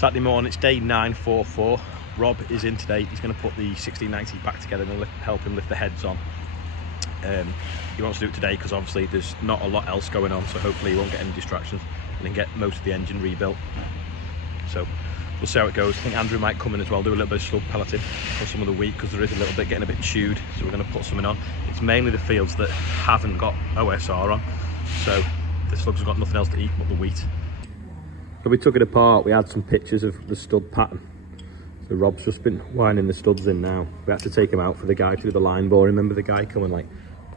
Saturday morning, it's day 944. Rob is in today. He's going to put the 1690 back together and help him lift the heads on. He wants to do it today because obviously there's not a lot else going on, so hopefully he won't get any distractions and then get most of the engine rebuilt. So we'll see how it goes. I think Andrew might come in as well, do a little bit of slug pelleting for some of the wheat because there is a little bit getting a bit chewed, so we're going to put something on. It's mainly the fields that haven't got OSR on, so the slugs have got nothing else to eat but the wheat. So we took it apart, we had some pictures of the stud pattern. So Rob's just been winding the studs in now. We had to take him out for the guy to do the line bore. Remember the guy come and like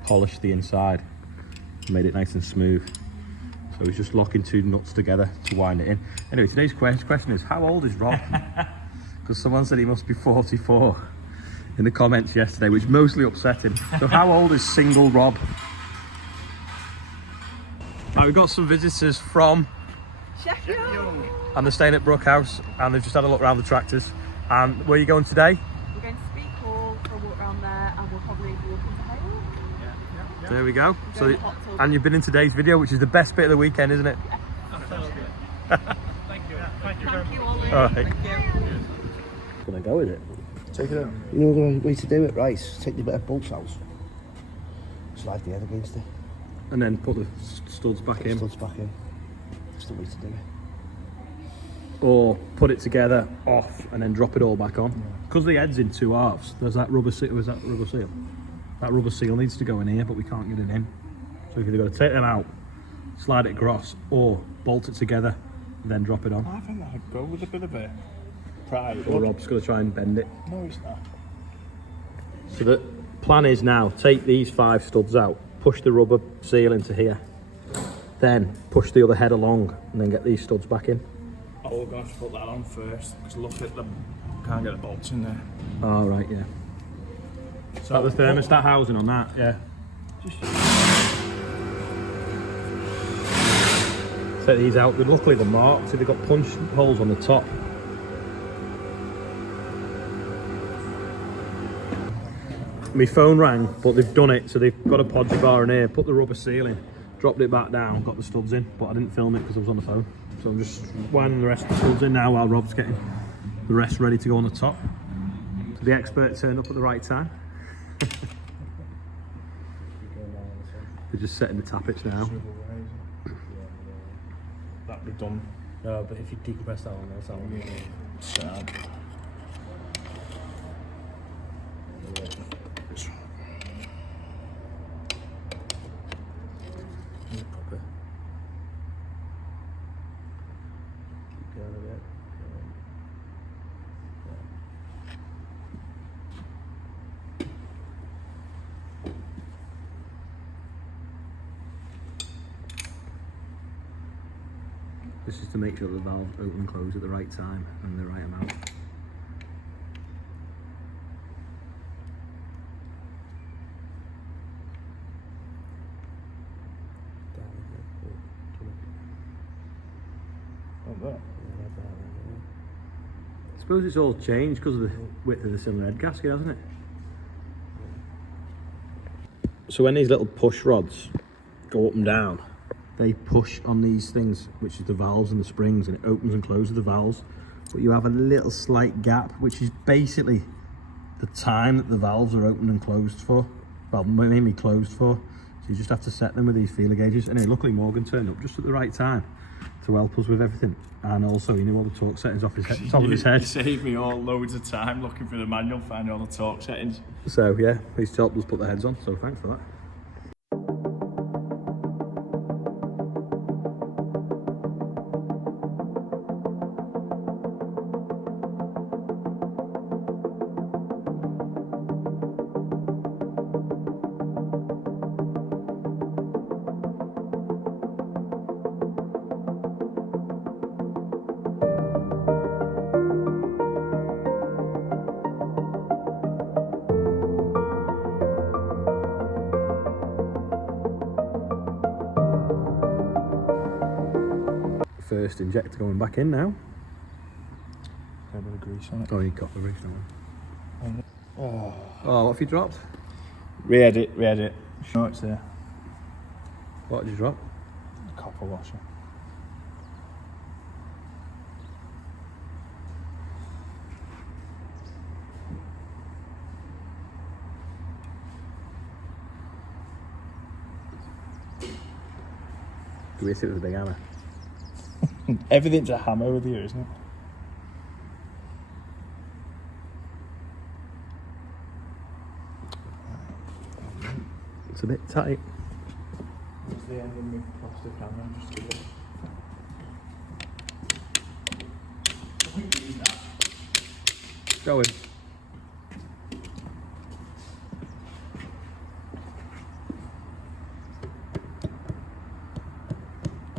polish the inside, made it nice and smooth. So he's just locking two nuts together to wind it in. Anyway, today's question is, how old is Rob? Because someone said he must be 44 in the comments yesterday, which mostly upset him. So how old is single Rob? Right, we've got some visitors from Sheffield. And they're staying at Brook House and they've just had a look around the tractors. And where are you going today? We're going to Speak Hall for a walk around there and we'll probably be walking to Hale. Yeah. There we go. So, and you've been in today's video, which is the best bit of the weekend, isn't it? Yeah. Thank you. Thank you very much. Ollie. All right. Thank you. Gonna go with it. Take it out. You know the way to do it, right? Take the bit of bolts out, slide the head against it, And then put the studs back in. studs back in. That's the way to do it. Or put it together, off, and then drop it all back on. Because the head's in two halves, there's that rubber seal. Was that rubber seal? That rubber seal needs to go in here, but we can't get it in. So we've either got to take them out, slide it across, or bolt it together, and then drop it on. I think I'd go with a bit of pride. Or Rob's going to try and bend it. No, it's not. So the plan is now, take these 5 studs out, push the rubber seal into here, then push the other head along, and then get these studs back in. Oh, we're going to have to put that on first, because look at them. Can't get the bolts in there. Oh, right, yeah. So the thermostat housing on that, yeah. Set these out. Luckily they're marked, so they've got punch holes on the top. My phone rang, but they've done it, so they've got a podgy bar in here, put the rubber seal in, dropped it back down, got the studs in, but I didn't film it because I was on the phone. So I'm just winding the rest of the studs in now while Rob's getting the rest ready to go on the top. So the expert turned up at the right time. They're just setting the tappets now. That'd be done. No, but if you decompress that one, that's that one. Sad. This is to make sure the valves open and close at the right time and the right amount. I suppose it's all changed because of the width of the cylinder head gasket, hasn't it? So when these little push rods go up and down, they push on these things, which is the valves and the springs, and it opens and closes the valves. But you have a little slight gap, which is basically the time that the valves are open and closed for. Well, mainly closed for. So you just have to set them with these feeler gauges. Anyway, luckily Morgan turned up just at the right time to help us with everything. And also he knew all the torque settings off his head, top of his head. You saved me all loads of time looking for the manual, finding all the torque settings. So yeah, he's helped us put the heads on, so thanks for that. First injector going back in now. A bit of grease on it. Oh, you got the grease on. Oh, what have you dropped? Read it. No, it's there. What did you drop? Copper washer. You hit it with a big hammer. Everything's a hammer with you, isn't it? It's a bit tight. It's the end of my plastic hammer. Just give it. Going.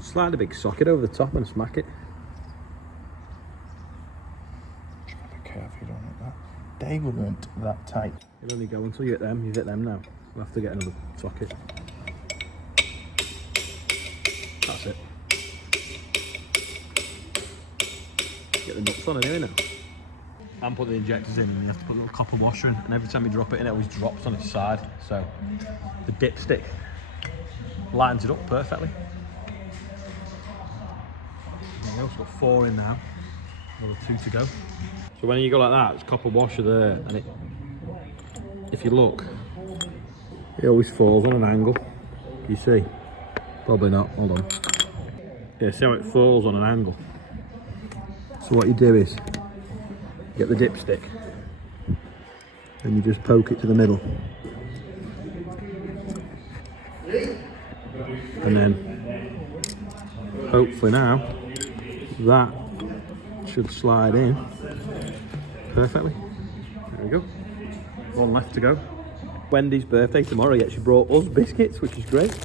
Slide a big socket over the top and smack it. Try to be careful you don't hit that. They weren't that tight. You'll only go until you hit them. You hit them now. We'll have to get another socket. That's it. Get the nuts on anyway now. And put the injectors in, and you have to put a little copper washer in, and every time you drop it in, it always drops on its side. So the dipstick lines it up perfectly. There you go, it's got 4 in now. Another 2 to go. So when you go like that, it's copper washer there, and it, if you look, it always falls on an angle. You see? Probably not. Hold on. Yeah, see how it falls on an angle? So what you do is, get the dipstick and you just poke it to the middle, and then hopefully now that should slide in perfectly. There we go. 1 left to go. Wendy's birthday tomorrow, yet she brought us biscuits, which is great.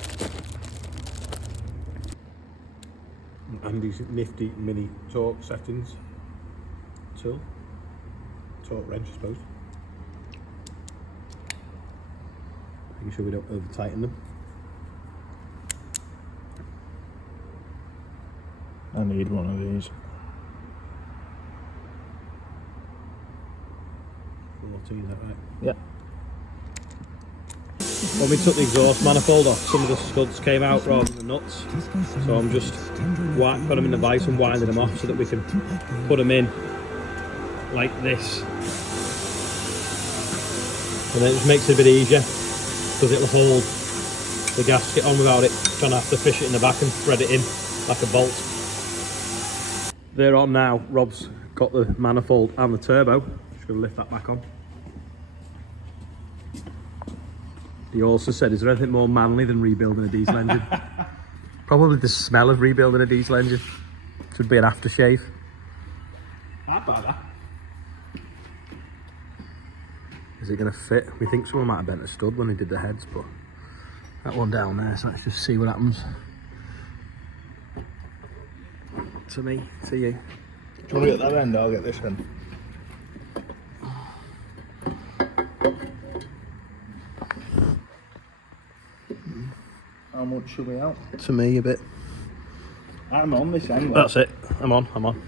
Andy's nifty mini torque settings tool. Torque wrench, I suppose. Making sure we don't over tighten them. I need one of these. 14, is that right? Yeah. When we took the exhaust manifold off, some of the studs came out rather than the nuts. So I'm just putting them in the vise and winding them off so that we can put them in like this. And then it just makes it a bit easier because it'll hold the gasket on without it trying to have to fish it in the back and thread it in like a bolt. They're on now. Rob's got the manifold and the turbo. Just going to lift that back on. He also said, is there anything more manly than rebuilding a diesel engine? Probably the smell of rebuilding a diesel engine. Should be an aftershave. I'd buy that. Is it going to fit? We think someone might have bent a stud when they did the heads, but that one down there, so let's just see what happens. To me, to you. Do you want to get that end? I'll get this end. How much should we out? To me, a bit. I'm on this end. That's it. I'm on. I'm on.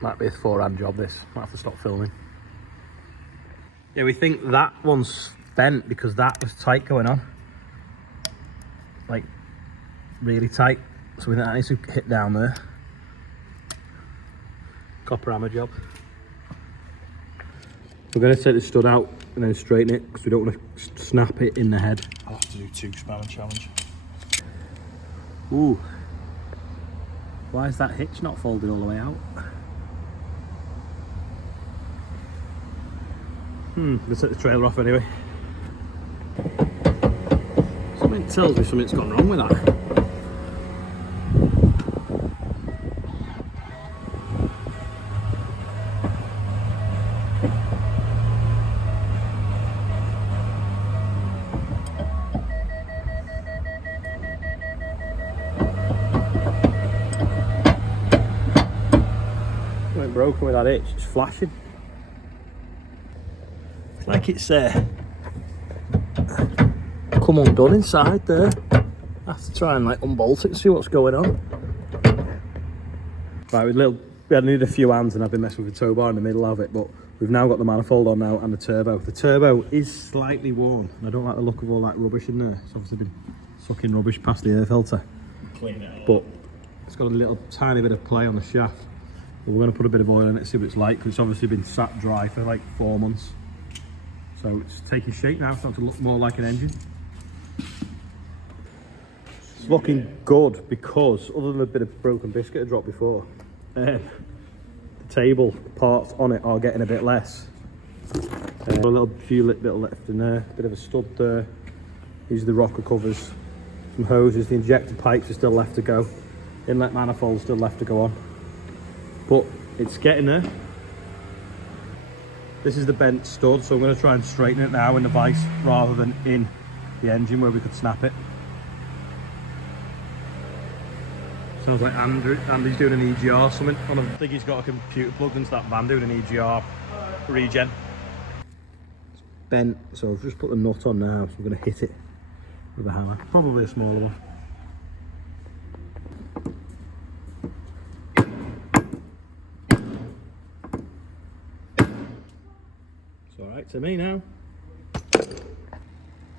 Might be a 4-hand job, this. Might have to stop filming. Yeah, we think that one's bent because that was tight going on. Like, really tight. So we think that needs to hit down there. Copper hammer job. We're going to take the stud out and then straighten it because we don't want to snap it in the head. I'll have to do 2 spanner challenge. Ooh. Why is that hitch not folded all the way out? Let's take the trailer off anyway. Something tells me something's gone wrong with that. Something broken with that hitch, it's flashing. Like it's come undone inside there. I have to try and like unbolt it and see what's going on. Right, we had needed a few hands and I've been messing with the tow bar in the middle of it, but we've now got the manifold on now and the turbo. The turbo is slightly worn and I don't like the look of all that rubbish in there. It's obviously been sucking rubbish past the air filter. Clean it up. But it's got a little tiny bit of play on the shaft. But we're going to put a bit of oil in it, see what it's like, because it's obviously been sat dry for like 4 months. So it's taking shape now, it's starting to look more like an engine. It's looking good because, other than a bit of broken biscuit I dropped before, the table parts on it are getting a bit less. A few little left in there, bit of a stud there. These are the rocker covers, some hoses, the injector pipes are still left to go. Inlet manifold still left to go on. But it's getting there. This is the bent stud, so I'm going to try and straighten it now in the vise rather than in the engine where we could snap it. Sounds like Andy's doing an EGR or something. I think he's got a computer plugged into that van doing an EGR regen. It's bent, so I've just put the nut on now, so I'm going to hit it with a hammer. Probably a smaller one. It's alright to me now.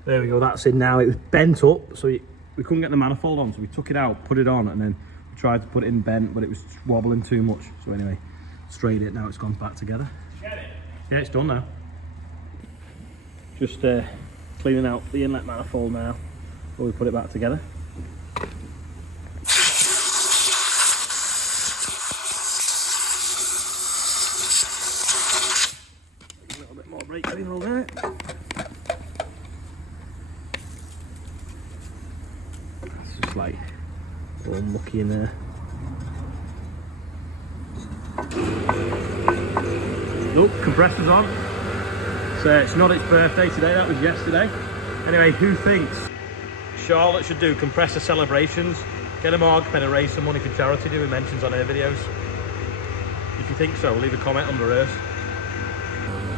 There we go, that's in now. It was bent up, so we couldn't get the manifold on, so we took it out, put it on, and then we tried to put it in bent, but it was wobbling too much. So anyway, straightened it, now it's gone back together. Yeah, it's done now. Just cleaning out the inlet manifold now, before we put it back together. A little bit more brake cleaner there. It's like all mucky in there. Look, compressor's on. So it's not its birthday today, that was yesterday. Anyway, who thinks Charlotte should do compressor celebrations? Get a mark, pen and raise some money for charity, doing mentions on her videos. If you think so, leave a comment under hers.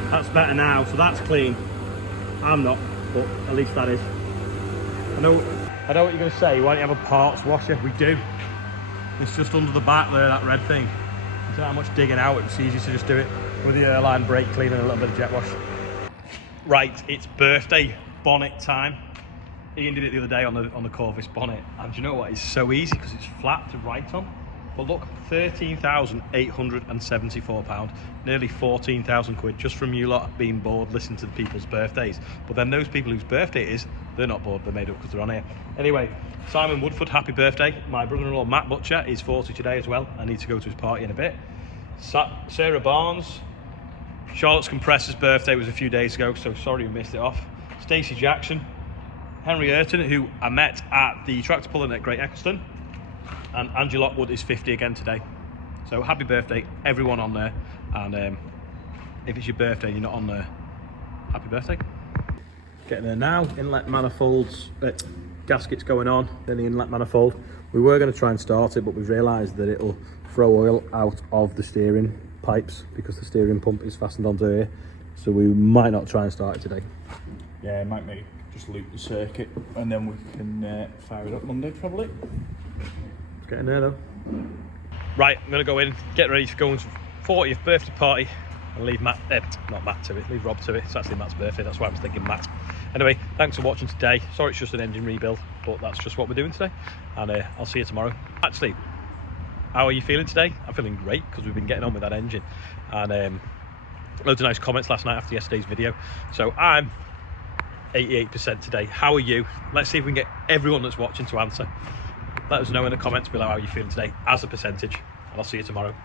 That's better now, so that's clean. I'm not, but at least that is. I know what you're going to say. Why don't you have a parts washer? We do. It's just under the back there, that red thing. You don't have much digging out. It's easy to just do it with the airline brake cleaner and a little bit of jet wash. Right, it's birthday bonnet time. Ian did it the other day on the Corvus bonnet, and you know what? It's so easy because it's flat to write on. But look, £13,874, nearly 14,000 quid just from you lot being bored listening to the people's birthdays. But then those people whose birthday it is, they're not bored, they're made up because they're on here. Anyway, Simon Woodford, happy birthday. My brother-in-law Matt Butcher is 40 today as well. I need to go to his party in a bit. Sarah Barnes, Charlotte's compressor's birthday was a few days ago, so sorry we missed it off. Stacey Jackson, Henry Ayrton, who I met at the tractor pulling at Great Eccleston, and Angie Lockwood is 50 again today. So happy birthday everyone on there, and if it's your birthday and you're not on there, happy birthday. Getting there now, inlet manifolds, gaskets going on, then the inlet manifold. We were going to try and start it, but we've realised that it'll throw oil out of the steering pipes because the steering pump is fastened onto here, so we might not try and start it today. Yeah, it might be just loop the circuit and then we can fire it up Monday probably. It's getting there though. Right, I'm gonna go in, get ready to go to 40th birthday party and leave Matt, not Matt to it, leave Rob to it. It's actually Matt's birthday, that's why I was thinking Matt. Anyway, thanks for watching today. Sorry it's just an engine rebuild, but that's just what we're doing today, and I'll see you tomorrow. Actually, how are you feeling today? I'm feeling great because we've been getting on with that engine, and loads of nice comments last night after yesterday's video. So I'm 88% today. How are you? Let's see if we can get everyone that's watching to answer. Let us know in the comments below how you're feeling today as a percentage, and I'll see you tomorrow.